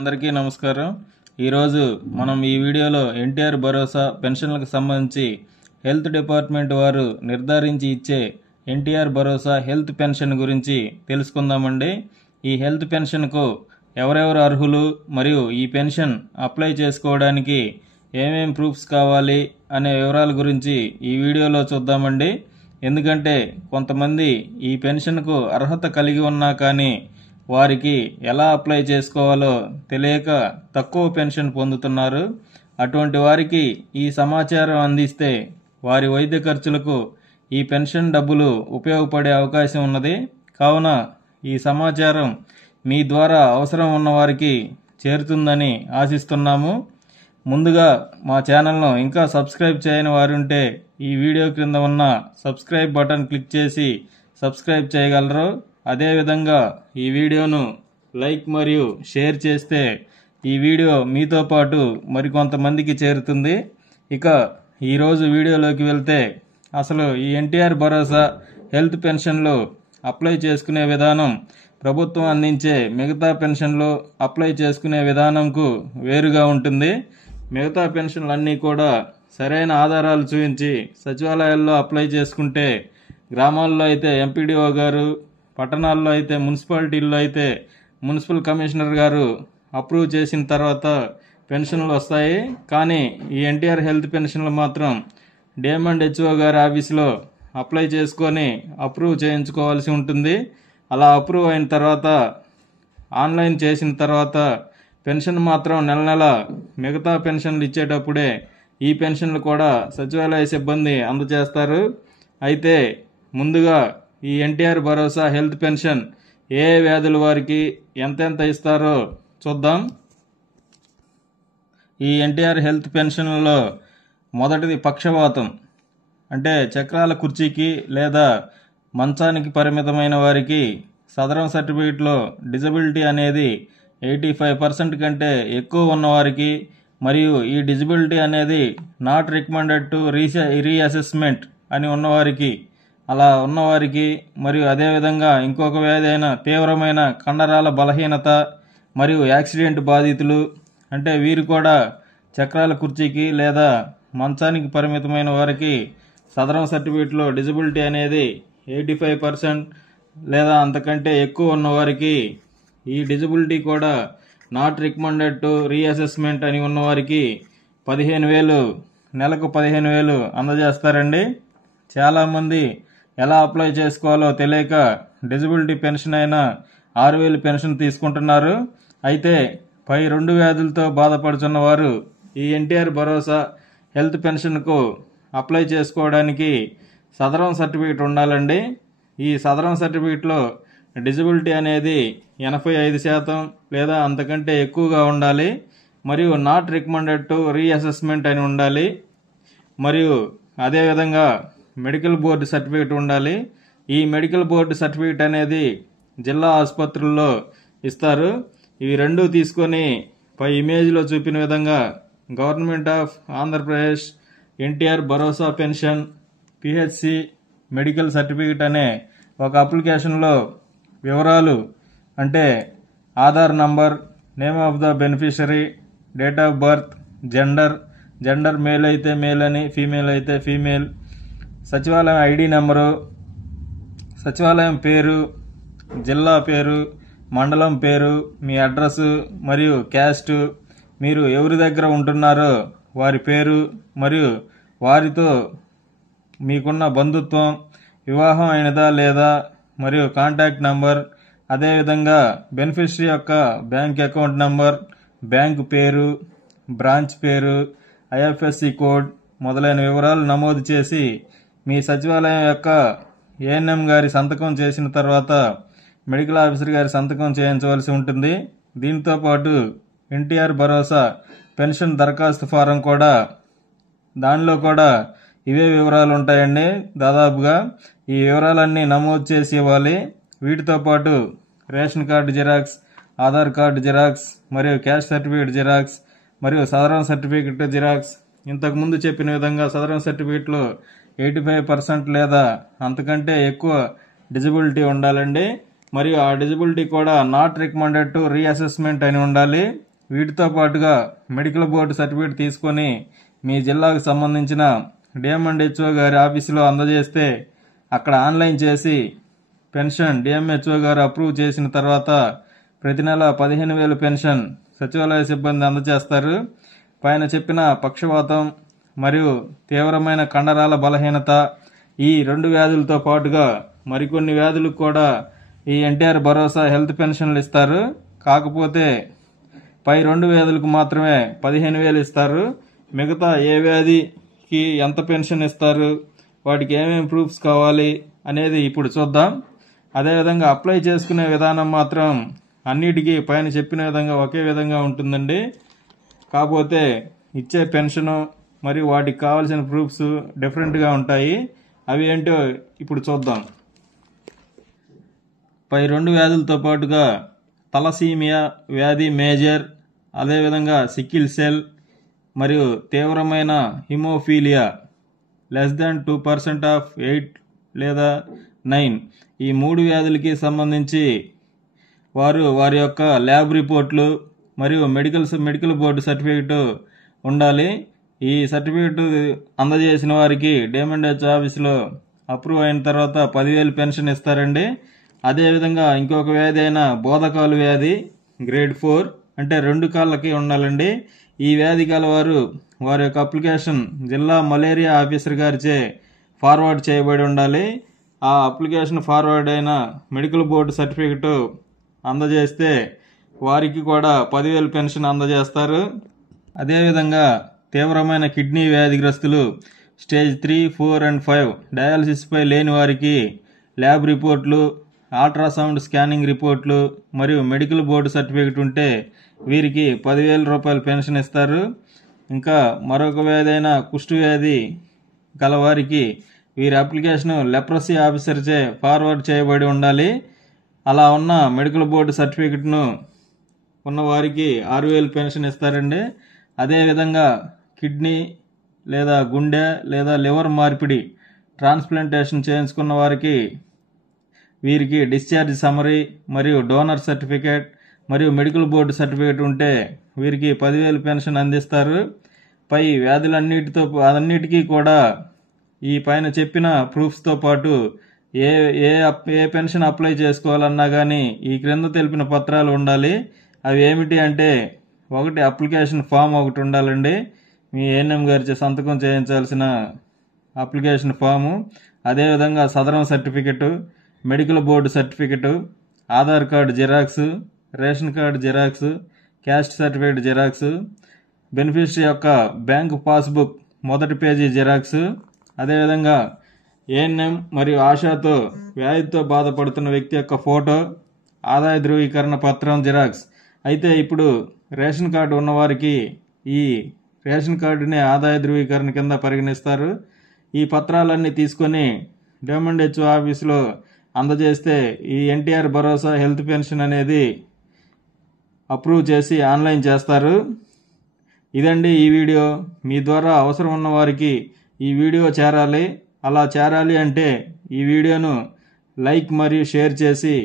అందరికీ నమస్కారం. ఈరోజు మనం ఈ వీడియోలో ఎన్టీఆర్ భరోసా పెన్షన్లకు సంబంధించి హెల్త్ డిపార్ట్మెంట్ వారు నిర్ధారించి ఇచ్చే ఎన్టీఆర్ భరోసా హెల్త్ పెన్షన్ గురించి తెలుసుకుందామండి. ఈ హెల్త్ పెన్షన్కు ఎవరెవరు అర్హులు మరియు ఈ పెన్షన్ అప్లై చేసుకోవడానికి ఏమేం ప్రూఫ్స్ కావాలి అనే వివరాల గురించి ఈ వీడియోలో చూద్దామండి. ఎందుకంటే కొంతమంది ఈ పెన్షన్కు అర్హత కలిగి ఉన్నా కానీ వారికి ఎలా అప్లై చేసుకోవాలో తెలియక తక్కువ పెన్షన్ పొందుతున్నారు. అటువంటి వారికి ఈ సమాచారం అందిస్తే వారి వైద్య ఖర్చులకు ఈ పెన్షన్ డబ్బులు ఉపయోగపడే అవకాశం ఉన్నది. కావున ఈ సమాచారం మీ ద్వారా అవసరం ఉన్న వారికి చేరుతుందని ఆశిస్తున్నాము. ముందుగా మా ఛానల్ను ఇంకా సబ్స్క్రైబ్ చేయని వారుంటే ఈ వీడియో క్రింద ఉన్న సబ్స్క్రైబ్ బటన్ క్లిక్ చేసి సబ్స్క్రైబ్ చేయగలరు. అదేవిధంగా ఈ వీడియోను లైక్ మరియు షేర్ చేస్తే ఈ వీడియో మీతో పాటు మరికొంతమందికి చేరుతుంది. ఇక ఈరోజు వీడియోలోకి వెళ్తే అసలు ఈ ఎన్టీఆర్ భరోసా హెల్త్ పెన్షన్లు అప్లై చేసుకునే విధానం ప్రభుత్వం అందించే మిగతా పెన్షన్లు అప్లై చేసుకునే విధానంకు వేరుగా ఉంటుంది. మిగతా పెన్షన్లు అన్నీ కూడా సరైన ఆధారాలు చూపించి సచివాలయాల్లో అప్లై చేసుకుంటే, గ్రామాల్లో అయితే ఎంపీడీఓ గారు, పట్టణాల్లో అయితే మున్సిపాలిటీల్లో అయితే మున్సిపల్ కమిషనర్ గారు అప్రూవ్ చేసిన తర్వాత పెన్షన్లు వస్తాయి. కానీ ఈ ఎన్టీఆర్ హెల్త్ పెన్షన్లు మాత్రం డిఎంఎండ్హెచ్ఓ గారి ఆఫీసులో అప్లై చేసుకొని అప్రూవ్ చేయించుకోవాల్సి ఉంటుంది. అలా అప్రూవ్ అయిన తర్వాత ఆన్లైన్ చేసిన తర్వాత పెన్షన్ మాత్రం నెల నెల మిగతా పెన్షన్లు ఇచ్చేటప్పుడే ఈ పెన్షన్లు కూడా సచివాలయ సిబ్బంది అందజేస్తారు. అయితే ముందుగా ఈ ఎన్టీఆర్ భరోసా హెల్త్ పెన్షన్ ఏ వ్యాధుల వారికి ఎంతెంత ఇస్తారో చూద్దాం. ఈ ఎన్టీఆర్ హెల్త్ పెన్షన్లలో మొదటిది పక్షవాతం, అంటే చక్రాల కుర్చీకి లేదా మంచానికి పరిమితమైన వారికి సదరం సర్టిఫికేట్లో డిజబిలిటీ అనేది 85% కంటే ఎక్కువ ఉన్నవారికి, మరియు ఈ డిజబిలిటీ అనేది నాట్ రికమెండెడ్ టు రీఅసెస్మెంట్ అని ఉన్నవారికి, అలా ఉన్నవారికి, మరియు అదేవిధంగా ఇంకొక వ్యాధి అయిన తీవ్రమైన కండరాల బలహీనత మరియు యాక్సిడెంట్ బాధితులు, అంటే వీరు కూడా చక్రాల కుర్చీకి లేదా మంచానికి పరిమితమైన వారికి సదరం సర్టిఫికేట్లో డిజబిలిటీ అనేది 85% లేదా అంతకంటే ఎక్కువ ఉన్నవారికి, ఈ డిజబిలిటీ కూడా నాట్ రికమెండెడ్ టు రీఅసెస్మెంట్ అని ఉన్నవారికి 15,000 నెలకు 15,000 అందజేస్తారండి. చాలామంది ఎలా అప్లై చేసుకోవాలో తెలియక డిజబిలిటీ పెన్షన్ అయినా 6,000 పెన్షన్ తీసుకుంటున్నారు. అయితే పై 2 వ్యాధులతో బాధపడుతున్న వారు ఈ ఎన్టీఆర్ భరోసా హెల్త్ పెన్షన్కు అప్లై చేసుకోవడానికి సదరం సర్టిఫికేట్ ఉండాలండి. ఈ సదరం సర్టిఫికేట్లో డిజబిలిటీ అనేది 85% లేదా అంతకంటే ఎక్కువగా ఉండాలి, మరియు నాట్ రికమెండెడ్ టు రీఅసెస్మెంట్ అని ఉండాలి, మరియు అదేవిధంగా మెడికల్ బోర్డు సర్టిఫికేట్ ఉండాలి. ఈ మెడికల్ బోర్డు సర్టిఫికేట్ అనేది జిల్లా ఆసుపత్రుల్లో ఇస్తారు. ఇవి రెండు తీసుకొని పై ఇమేజ్లో చూపిన విధంగా government of Andhra Pradesh NTR Bharosa pension PHC medical certificate అనే ఒక అప్లికేషన్లో వివరాలు, అంటే Aadhaar number, name of the beneficiary, date of birth, gender male అయితే మేల్ అని, ఫీమేల్ అయితే ఫీమేల్, సచివాలయం ఐడి నెంబరు, సచివాలయం పేరు, జిల్లా పేరు, మండలం పేరు, మీ అడ్రస్ మరియు క్యాస్ట్, మీరు ఎవరి దగ్గర ఉంటున్నారో వారి పేరు మరియు వారితో మీకున్న బంధుత్వం, వివాహం అయినదా లేదా, మరియు కాంటాక్ట్ నంబర్, అదేవిధంగా బెనిఫిషరీ యొక్క బ్యాంక్ అకౌంట్ నంబర్, బ్యాంకు పేరు, బ్రాంచ్ పేరు, ఐఎఫ్ఎస్సి కోడ్ మొదలైన వివరాలు నమోదు చేసి మీ సచివాలయం యొక్క ఏఎన్ఎం గారి సంతకం చేసిన తర్వాత మెడికల్ ఆఫీసర్ గారి సంతకం చేయించవలసి ఉంటుంది. దీంతో పాటు ఎన్టీఆర్ భరోసా పెన్షన్ దరఖాస్తు ఫారం కూడా, దానిలో కూడా ఇవే వివరాలు ఉంటాయండి. దాదాపుగా ఈ వివరాలన్నీ నమోదు చేసి ఇవ్వాలి. వీటితో పాటు ration card xerox, Aadhaar card xerox, మరియు క్యాస్ట్ సర్టిఫికేట్ జిరాక్స్, మరియు సదరం సర్టిఫికేట్ జిరాక్స్. ఇంతకుముందు చెప్పిన విధంగా సదరం సర్టిఫికేట్లో 85% లేదా అంతకంటే ఎక్కువ డిజబిలిటీ ఉండాలండి. మరియు ఆ డిజబిలిటీ కూడా నాట్ రికమెండెడ్ టు రీఅసెస్మెంట్ అని ఉండాలి. వీటితో పాటుగా మెడికల్ బోర్డు సర్టిఫికేట్ తీసుకొని మీ జిల్లాకు సంబంధించిన డిఎంఎండ్హెచ్ఓ గారి ఆఫీసులో అందజేస్తే అక్కడ ఆన్లైన్ చేసి పెన్షన్ డిఎంహెచ్ఓ గారు అప్రూవ్ చేసిన తర్వాత ప్రతి నెల 15,000 పెన్షన్ సచివాలయ సిబ్బంది అందజేస్తారు. పైన చెప్పిన పక్షవాతం మరియు తీవ్రమైన కండరాల బలహీనత ఈ 2 వ్యాధులతో పాటుగా మరికొన్ని వ్యాధులకు కూడా ఈ ఎన్టీఆర్ భరోసా హెల్త్ పెన్షన్లు ఇస్తారు. కాకపోతే పై 2 వ్యాధులకు మాత్రమే 15,000 ఇస్తారు. మిగతా ఏ వ్యాధికి ఎంత పెన్షన్ ఇస్తారు, వాటికి ఏమేమి ప్రూఫ్స్ కావాలి అనేది ఇప్పుడు చూద్దాం. అదేవిధంగా అప్లై చేసుకునే విధానం మాత్రం అన్నిటికీ పైన చెప్పిన విధంగా ఒకే విధంగా ఉంటుందండి. కాకపోతే ఇచ్చే పెన్షను మరియు వాటికి కావాల్సిన ప్రూఫ్స్ డిఫరెంట్గా ఉంటాయి. అవి ఏంటో ఇప్పుడు చూద్దాం. పై 2 వ్యాధులతో పాటుగా తలసీమియా వ్యాధి మేజర్, అదేవిధంగా సికిల్ సెల్ మరియు తీవ్రమైన హిమోఫీలియా <2% ఆఫ్ 8 లేదా 9 ఈ 3 వ్యాధులకి సంబంధించి వారి యొక్క ల్యాబ్ రిపోర్ట్లు మరియు మెడికల్ బోర్డు సర్టిఫికేట్ ఉండాలి. ఈ సర్టిఫికేట్ అందజేసిన వారికి డిఎంఎండ్హెచ్ఓ ఆఫీసులో అప్రూవ్ అయిన తర్వాత 10,000 పెన్షన్ ఇస్తారండి. అదేవిధంగా ఇంకొక వ్యాధి అయిన బోధకాలు వ్యాధి గ్రేడ్ 4 అంటే 2 కాళ్ళకి ఉండాలండి. ఈ వ్యాధి గలవారు వారి యొక్క అప్లికేషన్ జిల్లా మలేరియా ఆఫీసర్ గారిచే ఫార్వర్డ్ చేయబడి ఉండాలి. ఆ అప్లికేషన్ ఫార్వర్డ్ అయిన మెడికల్ బోర్డు సర్టిఫికేట్ అందజేస్తే వారికి కూడా 10,000 పెన్షన్ అందజేస్తారు. అదేవిధంగా తీవ్రమైన కిడ్నీ వ్యాధిగ్రస్తులు స్టేజ్ 3, 4 and 5 డయాలసిస్పై లేని వారికి ల్యాబ్ రిపోర్ట్లు, అల్ట్రాసౌండ్ స్కానింగ్ రిపోర్ట్లు మరియు మెడికల్ బోర్డు సర్టిఫికేట్ ఉంటే వీరికి 10,000 రూపాయల పెన్షన్ ఇస్తారు. ఇంకా మరొక వ్యాధి అయిన కుష్టు వ్యాధి గలవారికి వీరి అప్లికేషన్ లెప్రసీ ఆఫీసర్చే ఫార్వర్డ్ చేయబడి ఉండాలి. అలా ఉన్న మెడికల్ బోర్డు సర్టిఫికేట్ను ఉన్న వారికి 6,000 పెన్షన్ ఇస్తారండి. అదేవిధంగా కిడ్నీ లేదా గుండె లేదా లివర్ మార్పిడి ట్రాన్స్ప్లాంటేషన్ చేయించుకున్న వారికి వీరికి డిశ్చార్జ్ సమరీ మరియు డోనర్ సర్టిఫికేట్ మరియు మెడికల్ బోర్డు సర్టిఫికేట్ ఉంటే వీరికి 10,000 పెన్షన్ అందిస్తారు. పై వ్యాధులన్నిటికీ కూడా ఈ పైన చెప్పిన ప్రూఫ్స్తో పాటు ఏ పెన్షన్ అప్లై చేసుకోవాలన్నా కానీ ఈ క్రింద తెలిపిన పత్రాలు ఉండాలి. అవి ఏమిటి అంటే, 1 అప్లికేషన్ ఫామ్ ఒకటి ఉండాలండి, మీ ఏఎన్ఎం గారిచే సంతకం చేయించాల్సిన అప్లికేషన్ ఫాము. అదేవిధంగా సదరం certificate, medical board certificate, Aadhaar card xerox, ration card xerox, caste certificate xerox, beneficiary యొక్క బ్యాంకు పాస్బుక్ మొదటి పేజీ జిరాక్స్, అదేవిధంగా ఏఎన్ఎం మరియు ఆశాతో వ్యాధితో బాధపడుతున్న వ్యక్తి యొక్క ఫోటో, ఆదాయ ధృవీకరణ పత్రం జిరాక్స్. అయితే ఇప్పుడు రేషన్ కార్డు ఉన్నవారికి ఈ రేషన్ కార్డుని ఆదాయ ధృవీకరణ కింద పరిగణిస్తారు. ఈ పత్రాలన్నీ తీసుకొని డిఎంఎండ్హెచ్ఓ ఆఫీసులో అందజేస్తే ఈ ఎన్టీఆర్ భరోసా హెల్త్ పెన్షన్ అనేది అప్రూవ్ చేసి ఆన్లైన్ చేస్తారు. ఇదండి ఈ వీడియో. మీ ద్వారా అవసరం ఉన్న వారికి ఈ వీడియో చేరాలి. అలా చేరాలి అంటే ఈ వీడియోను లైక్ మరియు షేర్ చేసి